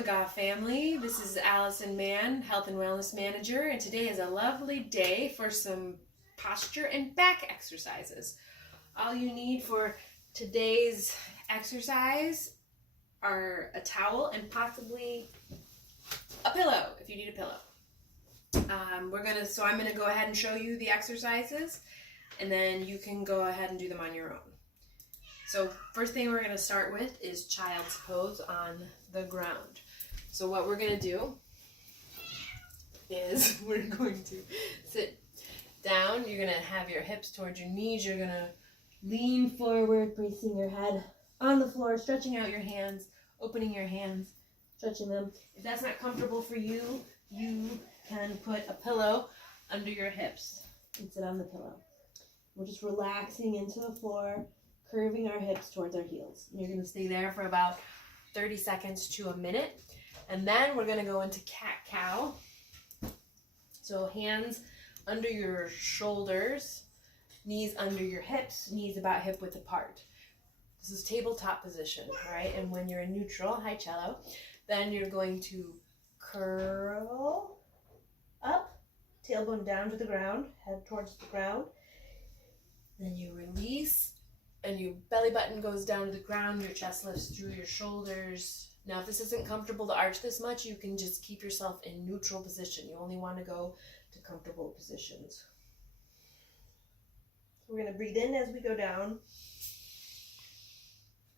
McGaw family. This is Allison Mann, Health and Wellness Manager, and today is a lovely day for some posture and back exercises. All you need for today's exercise are a towel and possibly a pillow if you need a pillow. I'm gonna go ahead and show you the exercises, and then you can go ahead and do them on your own. So first thing we're going to start with is child's pose on the ground. So what we're going to do is we're going to sit down. You're going to have your hips towards your knees. You're going to lean forward, placing your head on the floor, stretching out your hands, opening your hands, stretching them. If that's not comfortable for you, you can put a pillow under your hips and sit on the pillow. We're just relaxing into the floor, curving our hips towards our heels. You're going to stay there for about 30 seconds to a minute. And then we're going to go into cat-cow. So hands under your shoulders, knees under your hips, knees about hip width apart. This is tabletop position, all right? And when you're in neutral, hi cello, then you're going to curl up, tailbone down to the ground, head towards the ground. Then you release, and your belly button goes down to the ground, your chest lifts through your shoulders. Now, if this isn't comfortable to arch this much, you can just keep yourself in neutral position. You only want to go to comfortable positions. We're going to breathe in as we go down,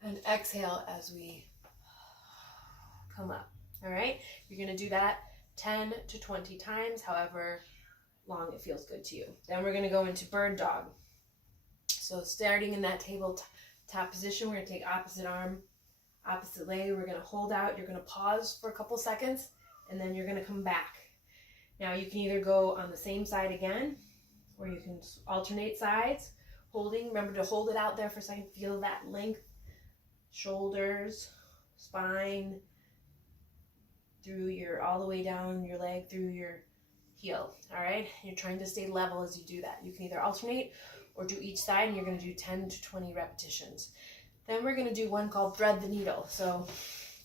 and exhale as we come up. All right? You're going to do that 10 to 20 times, however long it feels good to you. Then we're going to go into bird dog. So starting in that tabletop position, we're going to take opposite arm, opposite leg. We're going to hold out. You're going to pause for a couple seconds, and then you're going to come back. Now you can either go on the same side again, or you can alternate sides. Holding, remember to hold it out there for a second. Feel that length, shoulders, spine, all the way down your leg, through your heel. All right? You're trying to stay level as you do that. You can either alternate or do each side, and you're going to do 10 to 20 repetitions. Then we're going to do one called thread the needle. So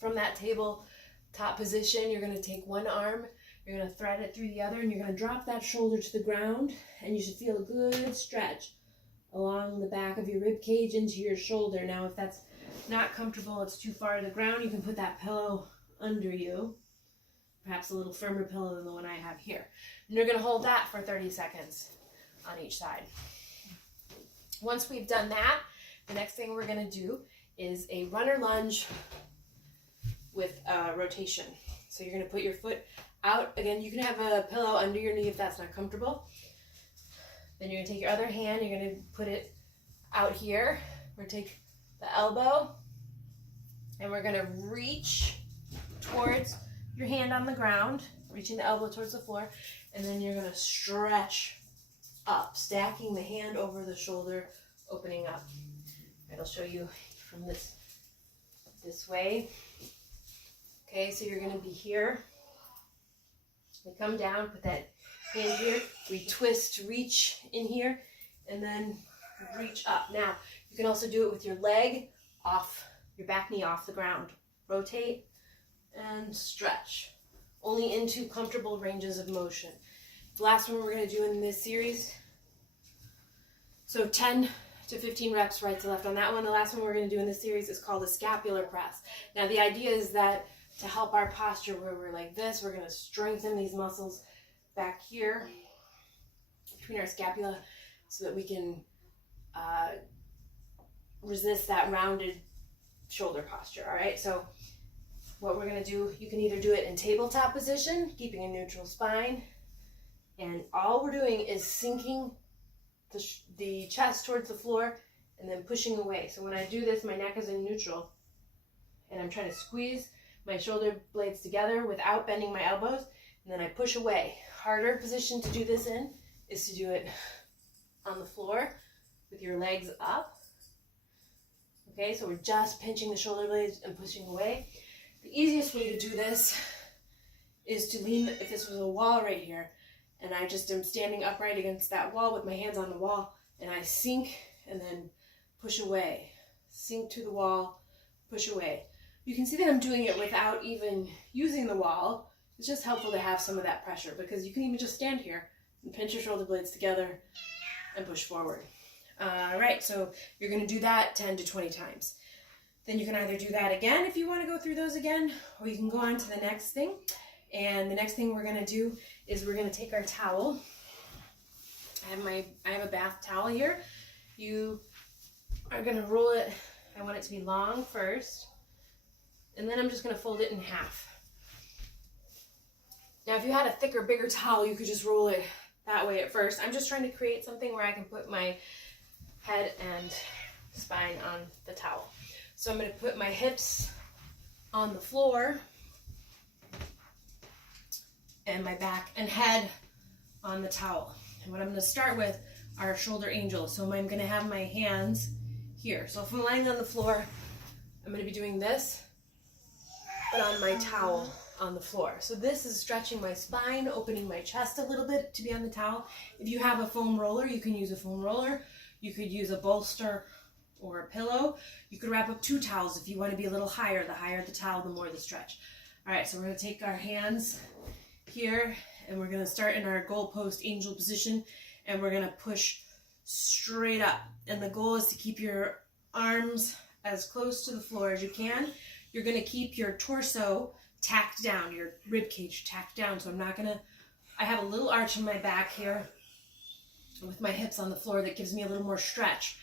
from that tabletop position, you're going to take one arm, you're going to thread it through the other, and you're going to drop that shoulder to the ground, and you should feel a good stretch along the back of your rib cage into your shoulder. Now, if that's not comfortable, it's too far to the ground, you can put that pillow under you, perhaps a little firmer pillow than the one I have here. And you're going to hold that for 30 seconds on each side. Once we've done that, the next thing we're going to do is a runner lunge with rotation. So you're going to put your foot out. Again, you can have a pillow under your knee if that's not comfortable. Then you're going to take your other hand, you're going to put it out here. We're going to take the elbow, and we're going to reach towards your hand on the ground, reaching the elbow towards the floor, and then you're going to stretch up, stacking the hand over the shoulder, opening up. I'll show you from this way. Okay, so you're going to be here. We come down, put that hand here. We twist, reach in here, and then reach up. Now, you can also do it with your leg off, your back knee off the ground. Rotate and stretch. Only into comfortable ranges of motion. The last one we're going to do in this series, so 10 to 15 reps right to left on that one. The last one we're going to do in this series is called the Scapular Press. Now the idea is that to help our posture where we're like this, we're going to strengthen these muscles back here between our scapula so that we can resist that rounded shoulder posture. All right, so what we're going to do, you can either do it in tabletop position, keeping a neutral spine, and all we're doing is sinking the chest towards the floor and then pushing away. So when I do this, my neck is in neutral, and I'm trying to squeeze my shoulder blades together without bending my elbows, and then I push away. Harder position to do this in is to do it on the floor with your legs up. Okay, so we're just pinching the shoulder blades and pushing away. The easiest way to do this is to lean, if this was a wall right here, and I just am standing upright against that wall with my hands on the wall, and I sink and then push away. Sink to the wall, push away. You can see that I'm doing it without even using the wall. It's just helpful to have some of that pressure, because you can even just stand here and pinch your shoulder blades together and push forward. All right, so you're going to do that 10 to 20 times. Then you can either do that again if you want to go through those again, or you can go on to the next thing. And the next thing we're going to do is we're going to take our towel. I have a bath towel here. You are going to roll it. I want it to be long first, and then I'm just going to fold it in half. Now, if you had a thicker, bigger towel, you could just roll it that way at first. I'm just trying to create something where I can put my head and spine on the towel. So I'm going to put my hips on the floor and my back and head on the towel. And what I'm going to start with are shoulder angels. So I'm going to have my hands here. So if I'm lying on the floor, I'm going to be doing this, but on my towel on the floor. So this is stretching my spine, opening my chest a little bit to be on the towel. If you have a foam roller, you can use a foam roller. You could use a bolster or a pillow. You could wrap up 2 towels if you want to be a little higher. The higher the towel, the more the stretch. All right, so we're going to take our hands here, and we're going to start in our goalpost angel position, and we're going to push straight up. And the goal is to keep your arms as close to the floor as you can. You're going to keep your torso tacked down, your rib cage tacked down. So I have a little arch in my back here with my hips on the floor that gives me a little more stretch.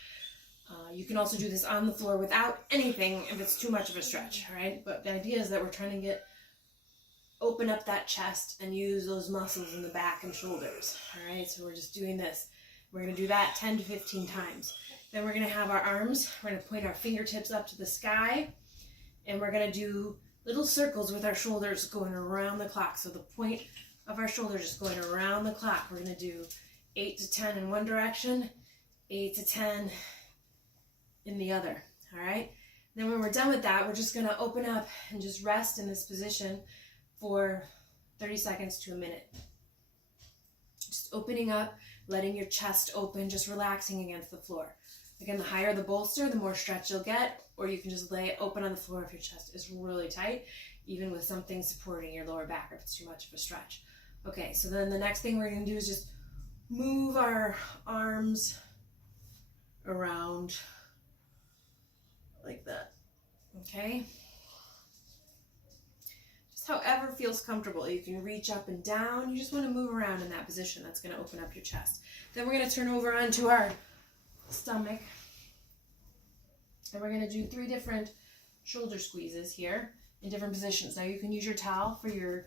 You can also do this on the floor without anything if it's too much of a stretch, all right? But the idea is that we're trying to open up that chest and use those muscles in the back and shoulders, all right? So we're just doing this. We're going to do that 10 to 15 times. Then we're going to have our arms. We're going to point our fingertips up to the sky, and we're going to do little circles with our shoulders going around the clock. So the point of our shoulders is going around the clock. We're going to do 8 to 10 in one direction, 8 to 10 in the other, all right? Then when we're done with that, we're just going to open up and just rest in this position for 30 seconds to a minute. Just opening up, letting your chest open, just relaxing against the floor. Again, the higher the bolster, the more stretch you'll get, or you can just lay it open on the floor if your chest is really tight, even with something supporting your lower back if it's too much of a stretch. Okay, so then the next thing we're going to do is just move our arms around like that, okay? Just however feels comfortable. You can reach up and down. You just want to move around in that position. That's going to open up your chest. Then we're going to turn over onto our stomach, and we're going to do 3 different shoulder squeezes here in different positions. Now you can use your towel for your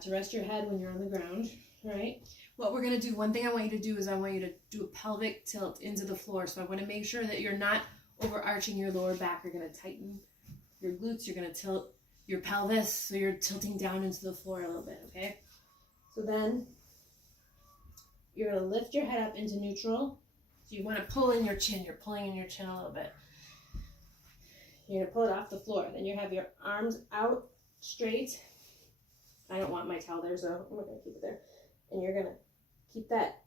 to rest your head when you're on the ground, right? What we're going to do, one thing I want you to do is I want you to do a pelvic tilt into the floor. So I want to make sure that you're not overarching your lower back. You're going to tighten your glutes. You're going to tilt your pelvis, so you're tilting down into the floor a little bit, okay? So then you're going to lift your head up into neutral. So you want to pull in your chin. You're pulling in your chin a little bit. You're going to pull it off the floor. Then you have your arms out straight. I don't want my towel there, so I'm not going to keep it there. And you're going to keep that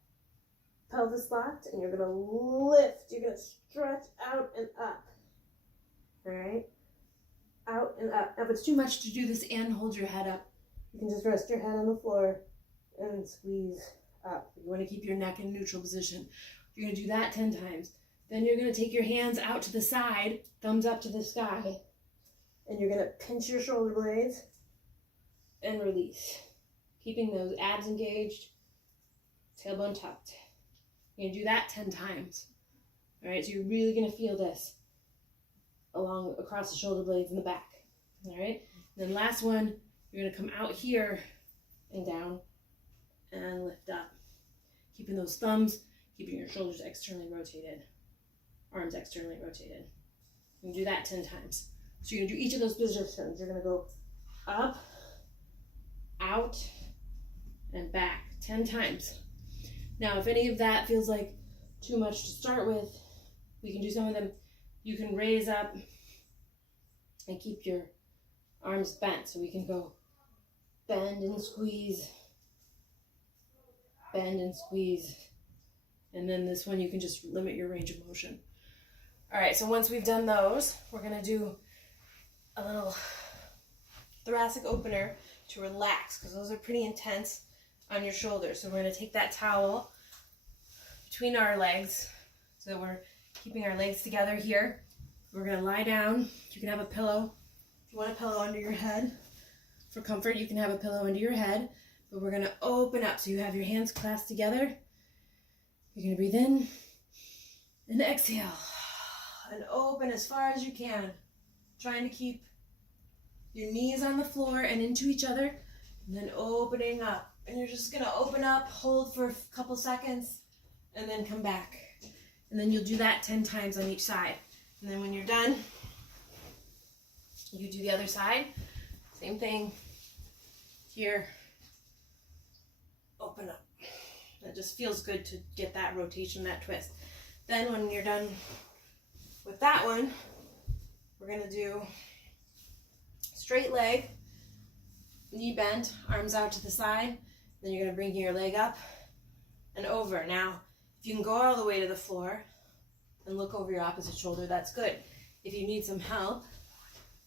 pelvis locked, and you're going to lift. You're going to stretch out and up. All right? Out and up. Now, if it's too much to do this and hold your head up, you can just rest your head on the floor and squeeze up. You want to keep your neck in neutral position. You're going to do that 10 times. Then you're going to take your hands out to the side, thumbs up to the sky, and you're going to pinch your shoulder blades and release, keeping those abs engaged, tailbone tucked. You're going to do that 10 times. All right, so you're really going to feel this across the shoulder blades in the back. All right, and then last one, you're going to come out here and down and lift up, keeping those thumbs, keeping your shoulders externally rotated, arms externally rotated. You can do that 10 times. So you're going to do each of those positions. You're going to go up, out, and back 10 times. Now, if any of that feels like too much to start with, we can do some of them. You can raise up and keep your arms bent. So we can go bend and squeeze, bend and squeeze. And then this one, you can just limit your range of motion. All right, so once we've done those, we're going to do a little thoracic opener to relax, because those are pretty intense on your shoulders. So we're going to take that towel between our legs, so that we're keeping our legs together here. We're going to lie down. You can have a pillow. If you want a pillow under your head, for comfort, you can have a pillow under your head. But we're going to open up. So you have your hands clasped together. You're going to breathe in and exhale. And open as far as you can. Trying to keep your knees on the floor and into each other. And then opening up. And you're just going to open up, hold for a couple seconds, and then come back. And then you'll do that 10 times on each side. And then when you're done, you do the other side. Same thing. Here. Open up. It just feels good to get that rotation, that twist. Then when you're done with that one, we're going to do straight leg, knee bent, arms out to the side. Then you're going to bring your leg up and over. Now, if you can go all the way to the floor and look over your opposite shoulder, that's good. If you need some help,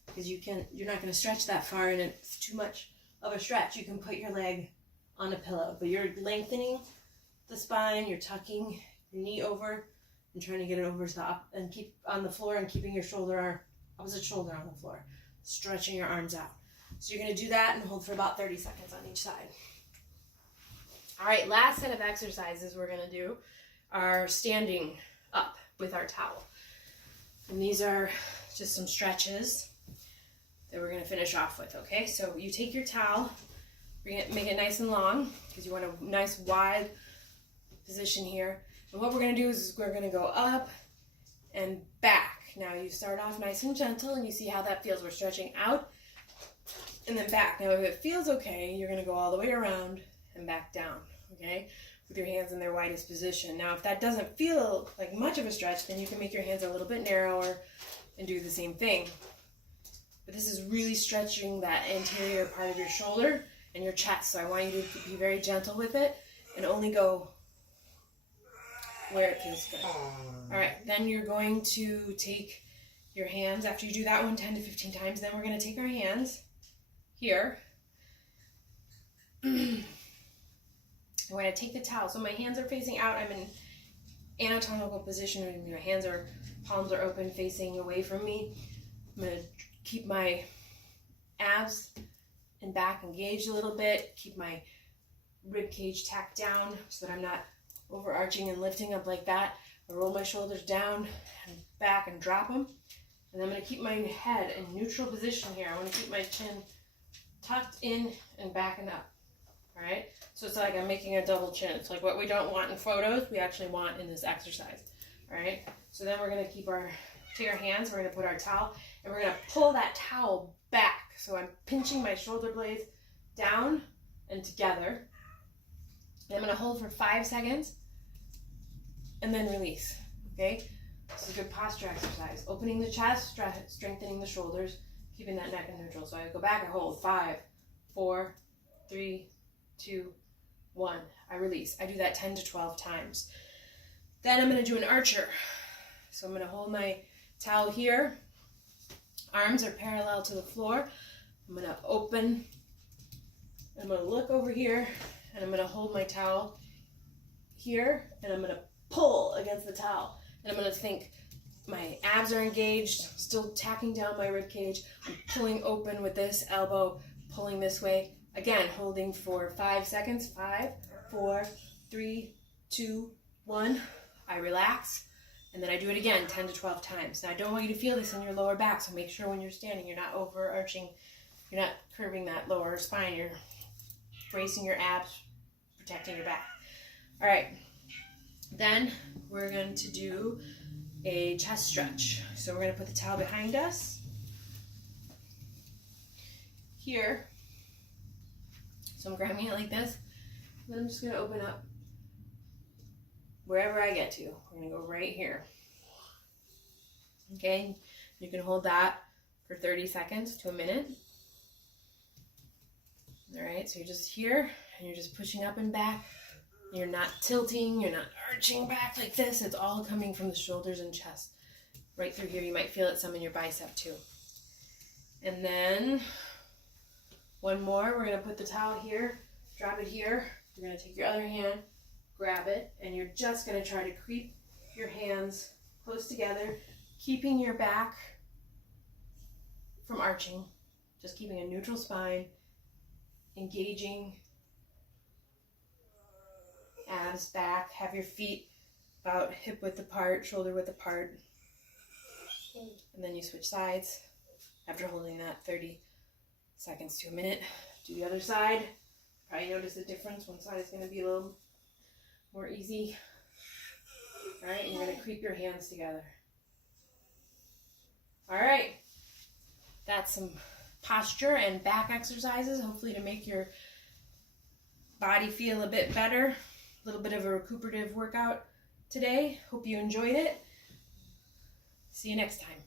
because you're not going to stretch that far and it's too much of a stretch, you can put your leg on a pillow. But you're lengthening the spine, you're tucking your knee over and trying to get it over to the and keep on the floor and keeping your opposite shoulder on the floor, stretching your arms out. So you're going to do that and hold for about 30 seconds on each side. All right, last set of exercises we're going to do are standing up with our towel. And these are just some stretches that we're going to finish off with, okay? So you take your towel, we're going to make it nice and long because you want a nice wide position here. And what we're going to do is we're going to go up and back. Now you start off nice and gentle and you see how that feels. We're stretching out and then back. Now if it feels okay, you're going to go all the way around and back down, okay? With your hands in their widest position. Now if that doesn't feel like much of a stretch, then you can make your hands a little bit narrower and do the same thing. But this is really stretching that anterior part of your shoulder and your chest. So I want you to be very gentle with it and only go where it feels good. All right, then you're going to take your hands, after you do that one 10 to 15 times, then we're going to take our hands here. I'm going to take the towel. So my hands are facing out. I'm in anatomical position. My hands are, palms are open, facing away from me. I'm going to keep my abs and back engaged a little bit. Keep my rib cage tacked down so that I'm not overarching and lifting up like that. I roll my shoulders down and back and drop them. And I'm going to keep my head in neutral position here. I want to keep my chin tucked in and back and up. All right? So it's like I'm making a double chin. It's like what we don't want in photos, we actually want in this exercise. All right? So then we're going to take our hands, we're going to put our towel, and we're going to pull that towel back. So I'm pinching my shoulder blades down and together. And I'm going to hold for 5 seconds and then release, okay? This is a good posture exercise. Opening the chest, strengthening the shoulders, keeping that neck in neutral. So I go back, I hold 5, 4, 3, 2, 1. I release. I do that 10 to 12 times. Then I'm going to do an archer. So I'm going to hold my towel here. Arms are parallel to the floor. I'm going to open. I'm going to look over here, and I'm going to hold my towel here, and I'm going to pull against the towel. And I'm going to think my abs are engaged, still tacking down my rib cage. I'm pulling open with this elbow, pulling this way. Again, holding for 5 seconds. 5, 4, 3, 2, 1. I relax. And then I do it again 10 to 12 times. Now I don't want you to feel this in your lower back, so make sure when you're standing you're not overarching, you're not curving that lower spine, you're bracing your abs, protecting your back. All right, then we're going to do a chest stretch. So we're going to put the towel behind us here. So I'm grabbing it like this, and then I'm just going to open up wherever I get to. We're going to go right here. Okay, you can hold that for 30 seconds to a minute. All right, so you're just here and you're just pushing up and back. You're not tilting, you're not arching back like this. It's all coming from the shoulders and chest. Right through here, you might feel it some in your bicep too. And then one more. We're going to put the towel here, drop it here. You're going to take your other hand, grab it, and you're just going to try to creep your hands close together, keeping your back from arching, just keeping a neutral spine, engaging abs back, have your feet about hip width apart, shoulder width apart, and then you switch sides after holding that 30 seconds to a minute. Do the other side. Probably notice the difference. One side is going to be a little more easy. All right, and you're going to creep your hands together. All right, that's some posture and back exercises, hopefully to make your body feel a bit better. A little bit of a recuperative workout today. Hope you enjoyed it. See you next time.